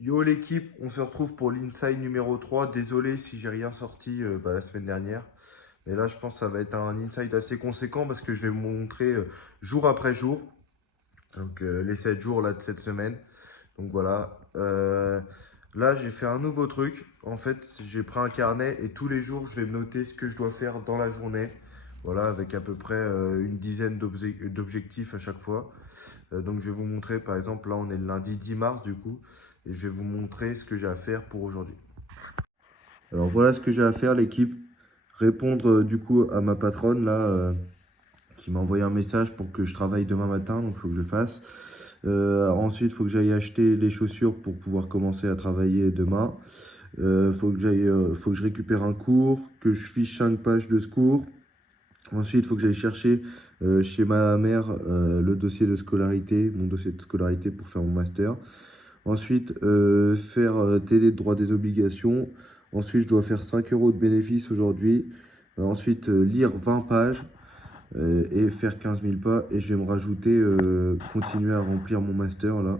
Yo l'équipe, on se retrouve pour l'inside numéro 3. Désolé si j'ai rien sorti la semaine dernière. Mais là, je pense que ça va être un inside assez conséquent parce que je vais vous montrer jour après jour. Donc les 7 jours là, de cette semaine. Donc voilà. Là, j'ai fait un nouveau truc. En fait, j'ai pris un carnet et tous les jours, je vais me noter ce que je dois faire dans la journée. Voilà, avec à peu près une dizaine d'objectifs à chaque fois. Donc je vais vous montrer, par exemple, là on est le lundi 10 mars du coup, et je vais vous montrer ce que j'ai à faire pour aujourd'hui. Alors voilà ce que j'ai à faire l'équipe. Répondre du coup à ma patronne là, qui m'a envoyé un message pour que je travaille demain matin, donc il faut que je fasse. Ensuite, il faut que j'aille acheter les chaussures pour pouvoir commencer à travailler demain. Faut que je récupère un cours, que je fiche 5 pages de ce cours. Ensuite, il faut que j'aille chercher chez ma mère le dossier de scolarité, mon dossier de scolarité pour faire mon master. Ensuite, faire télé de droit des obligations. Ensuite, je dois faire 5 euros de bénéfice aujourd'hui. Ensuite, lire 20 pages et faire 15 000 pas. Et je vais me rajouter, continuer à remplir mon master là.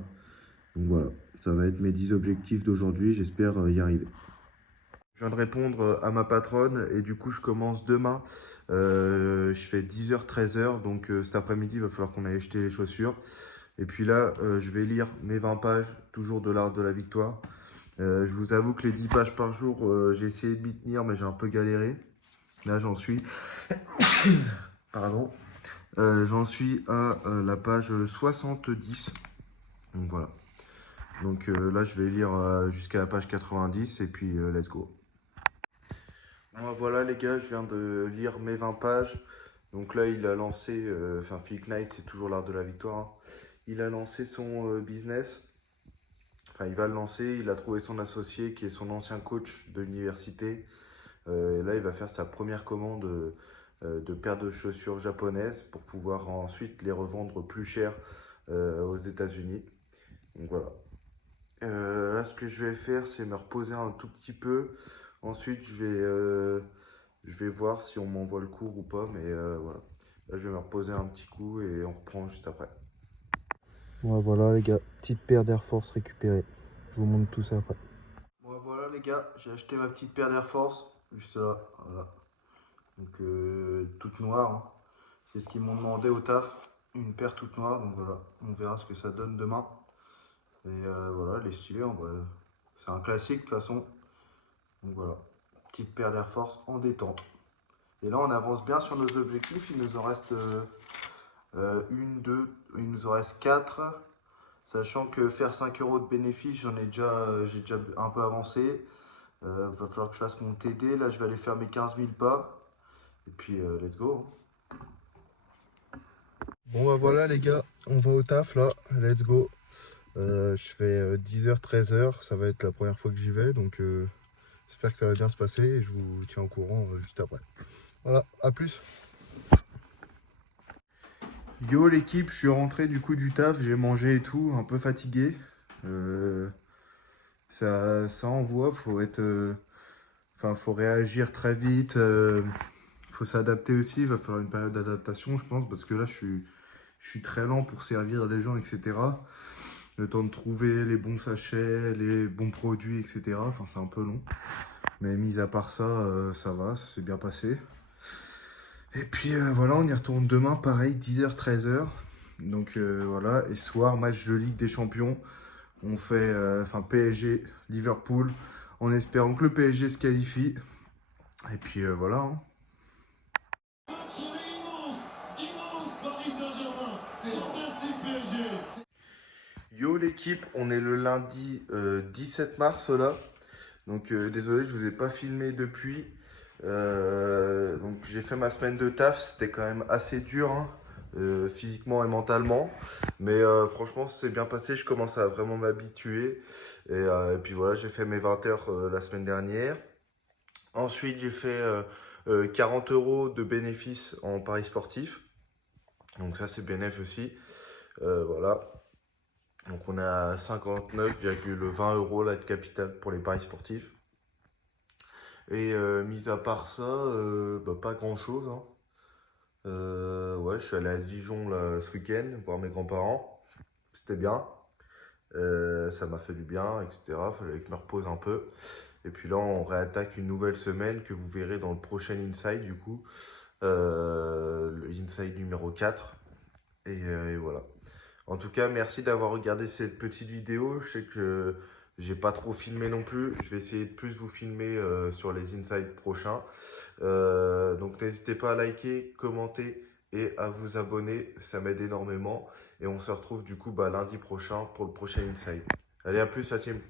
Donc voilà, ça va être mes 10 objectifs d'aujourd'hui. J'espère y arriver. Je viens de répondre à ma patronne et du coup je commence demain. Je fais 10h, 13h, donc cet après-midi il va falloir qu'on aille acheter les chaussures. Et puis là, je vais lire mes 20 pages, toujours de l'art de la victoire. Je vous avoue que les 10 pages par jour, j'ai essayé de m'y tenir, mais j'ai un peu galéré. Là, j'en suis, pardon, j'en suis à la page 70. Donc voilà. Donc là, je vais lire jusqu'à la page 90 et puis let's go. Bon, voilà les gars, je viens de lire mes 20 pages. Donc là, il a lancé, Phil Knight, c'est toujours l'art de la victoire, hein. Il a lancé son business. Enfin, il va le lancer, il a trouvé son associé qui est son ancien coach de l'université. Et là, il va faire sa première commande de paires de chaussures japonaises pour pouvoir ensuite les revendre plus cher aux États-Unis. Donc voilà. Là, ce que je vais faire, c'est me reposer un tout petit peu. Ensuite, je vais voir si on m'envoie le cours ou pas. Mais voilà. Là, je vais me reposer un petit coup et on reprend juste après. Bon, voilà les gars, petite paire d'Air Force récupérée. Je vous montre tout ça après. Bon, voilà les gars, j'ai acheté ma petite paire d'Air Force, juste là, voilà. Donc toute noire, hein. C'est ce qu'ils m'ont demandé au taf, une paire toute noire, donc voilà, on verra ce que ça donne demain. Et voilà, les stylés en vrai, c'est un classique de toute façon. Donc voilà, petite paire d'Air Force en détente. Et là on avance bien sur nos objectifs, il nous en reste une, deux, il nous en reste 4. Sachant que faire 5 euros de bénéfice, j'ai déjà un peu avancé. Va falloir que je fasse mon TD. Là, je vais aller faire mes 15 000 pas. Et puis, let's go. Bon, bah voilà, les gars. On va au taf, là. Let's go. Je fais 10h, 13h. Ça va être la première fois que j'y vais. Donc, j'espère que ça va bien se passer. Et je vous tiens au courant juste après. Voilà, à plus. Yo, l'équipe, je suis rentré du coup du taf. J'ai mangé et tout. Un peu fatigué. Ça envoie. Faut réagir très vite. Faut s'adapter aussi. Il va falloir une période d'adaptation, je pense, parce que là, je suis très lent pour servir les gens, etc. Le temps de trouver les bons sachets, les bons produits, etc. Enfin, c'est un peu long. Mais mis à part ça, ça va, ça s'est bien passé. Et puis voilà, on y retourne demain, pareil, 10h, 13h. Donc voilà, et soir, match de Ligue des Champions. On fait PSG, Liverpool, en espérant que le PSG se qualifie. Et puis voilà, hein. Sur l'immense, immense Paris Saint-Germain. C'est fantastique PSG. Yo l'équipe, on est le lundi 17 mars là. Donc désolé, je vous ai pas filmé depuis. Donc j'ai fait ma semaine de taf, c'était quand même assez dur, hein, physiquement et mentalement. Mais franchement, c'est bien passé, je commence à vraiment m'habituer. Et puis voilà, j'ai fait mes 20 heures la semaine dernière. Ensuite, j'ai fait 40 euros de bénéfices en paris sportif. Donc ça, c'est bénéf aussi. Voilà. Donc on est à 59,20 euros là de capital pour les paris sportifs. Et mis à part ça, pas grand chose, hein. Ouais, je suis allé à Dijon là, ce week-end voir mes grands-parents. C'était bien. Ça m'a fait du bien, etc. Il fallait que je me repose un peu. Et puis là, on réattaque une nouvelle semaine que vous verrez dans le prochain Inside, du coup. Le Inside numéro 4. Et voilà. En tout cas, merci d'avoir regardé cette petite vidéo. Je sais que j'ai pas trop filmé non plus. Je vais essayer de plus vous filmer sur les Inside prochains. Donc n'hésitez pas à liker, commenter et à vous abonner. Ça m'aide énormément. Et on se retrouve du coup lundi prochain pour le prochain Inside. Allez, à plus, la team.